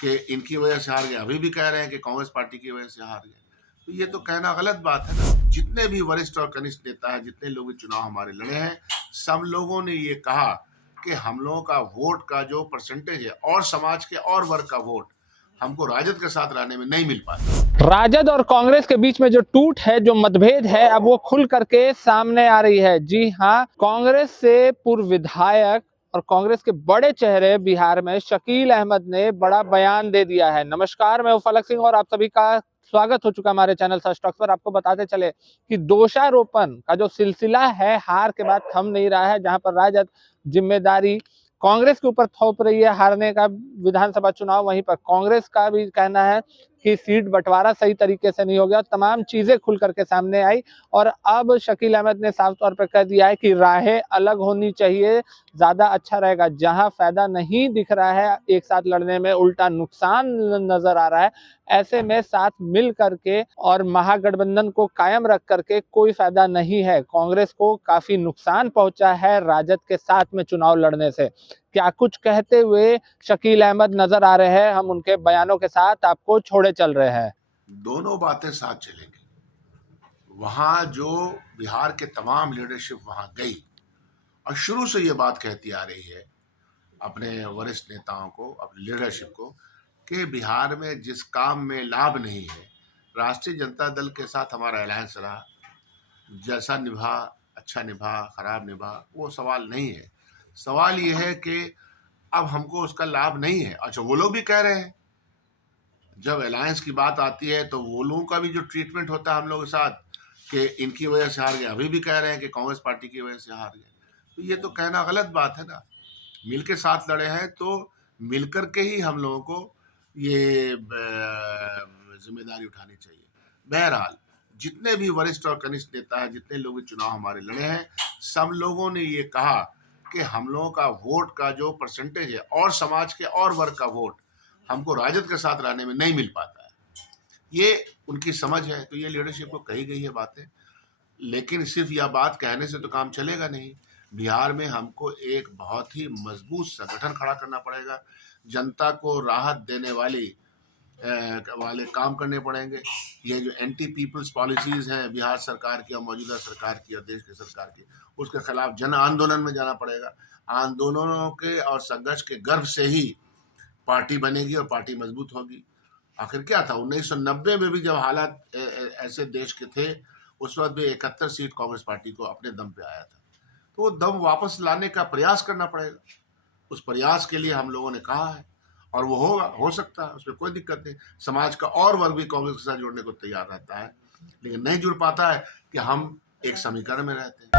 कि इनकी वजह से हार गए, अभी भी कह रहे हैं कि कांग्रेस पार्टी की वजह से हार गए। तो ये तो कहना गलत बात है ना। जितने भी वरिष्ठ और कनिष्ठ नेता हैं, जितने लोग चुनाव हमारे लड़े हैं, सब लोगों ने ये कहा कि हम लोगों का वोट का जो परसेंटेज है और समाज के और वर्ग का वोट हमको राजद के साथ रहने में नहीं मिल पाता। राजद और कांग्रेस के बीच में जो टूट है, जो मतभेद है, अब वो खुल करके सामने आ रही है। जी हाँ, कांग्रेस से पूर्व विधायक और कांग्रेस के बड़े चेहरे बिहार में शकील अहमद ने बड़ा बयान दे दिया है। नमस्कार, मैं हूं फलक सिंह और आप सभी का स्वागत हो चुका हमारे चैनल सच टॉक्स पर। आपको बताते चले कि दोषारोपण का जो सिलसिला है हार के बाद थम नहीं रहा है, जहां पर राजद जिम्मेदारी कांग्रेस के ऊपर थोप रही है हारने का विधानसभा चुनाव। वहीं पर कांग्रेस का भी कहना है कि सीट बंटवारा सही तरीके से नहीं हो गया। तमाम चीजें खुल करके सामने आई और अब शकील अहमद ने साफ तौर पर कह दिया है कि राहें अलग होनी चाहिए, ज्यादा अच्छा रहेगा। जहां फायदा नहीं दिख रहा है एक साथ लड़ने में, उल्टा नुकसान नजर आ रहा है, ऐसे में साथ मिल करके और महागठबंधन को कायम रख करके कोई फायदा नहीं है। कांग्रेस को काफी नुकसान पहुंचा है राजद के साथ में चुनाव लड़ने से। क्या कुछ कहते हुए शकील अहमद नजर आ रहे हैं, हम उनके बयानों के साथ आपको छोड़े चल रहे हैं। दोनों बातें साथ चलेंगी। वहां जो बिहार के तमाम लीडरशिप वहां गई और शुरू से ये बात कहती आ रही है अपने वरिष्ठ नेताओं को, अपनी लीडरशिप को, कि बिहार में जिस काम में लाभ नहीं है, राष्ट्रीय जनता दल के साथ हमारा अलायंस रहा, जैसा निभा, अच्छा निभा, खराब निभा, वो सवाल नहीं है। सवाल ये है कि अब हमको उसका लाभ नहीं है। अच्छा, वो लोग भी कह रहे हैं, जब अलायंस की बात आती है तो वो लोगों का भी जो ट्रीटमेंट होता है हम लोग के साथ कि इनकी वजह से हार गए, अभी भी कह रहे हैं कि कांग्रेस पार्टी की वजह से हार गए। तो ये तो कहना गलत बात है ना। मिल के साथ लड़े हैं तो मिलकर के ही हम लोगों को ये जिम्मेदारी उठानी चाहिए। बहरहाल, जितने भी वरिष्ठ और कनिष्ठ नेता हैं, जितने लोग चुनाव हमारे लड़े हैं, सब लोगों ने ये कहा कि हम लोगों का वोट का जो परसेंटेज है और समाज के और वर्ग का वोट हमको राजद के साथ रहने में नहीं मिल पाता है। ये उनकी समझ है, तो ये लीडरशिप को कही गई है बातें। लेकिन सिर्फ यह बात कहने से तो काम चलेगा नहीं। बिहार में हमको एक बहुत ही मजबूत संगठन खड़ा करना पड़ेगा। जनता को राहत देने वाले काम करने पड़ेंगे। ये जो एंटी पीपल्स पॉलिसीज हैं बिहार सरकार की और मौजूदा सरकार की और देश की सरकार की, उसके खिलाफ जन आंदोलन में जाना पड़ेगा। आंदोलनों के और संघर्ष के गर्भ से ही पार्टी बनेगी और पार्टी मजबूत होगी। आखिर क्या था, 1990 में भी जब हालात ऐसे देश के थे, उस वक्त भी 71 सीट कांग्रेस पार्टी को अपने दम पे आया था। तो वो दम वापस लाने का प्रयास करना पड़ेगा। उस प्रयास के लिए हम लोगों ने कहा है और वो होगा, हो सकता है, उसमें कोई दिक्कत नहीं। समाज का और वर्ग भी कांग्रेस के साथ जुड़ने को तैयार रहता है, लेकिन नहीं जुड़ पाता है कि हम एक समीकरण में रहते हैं।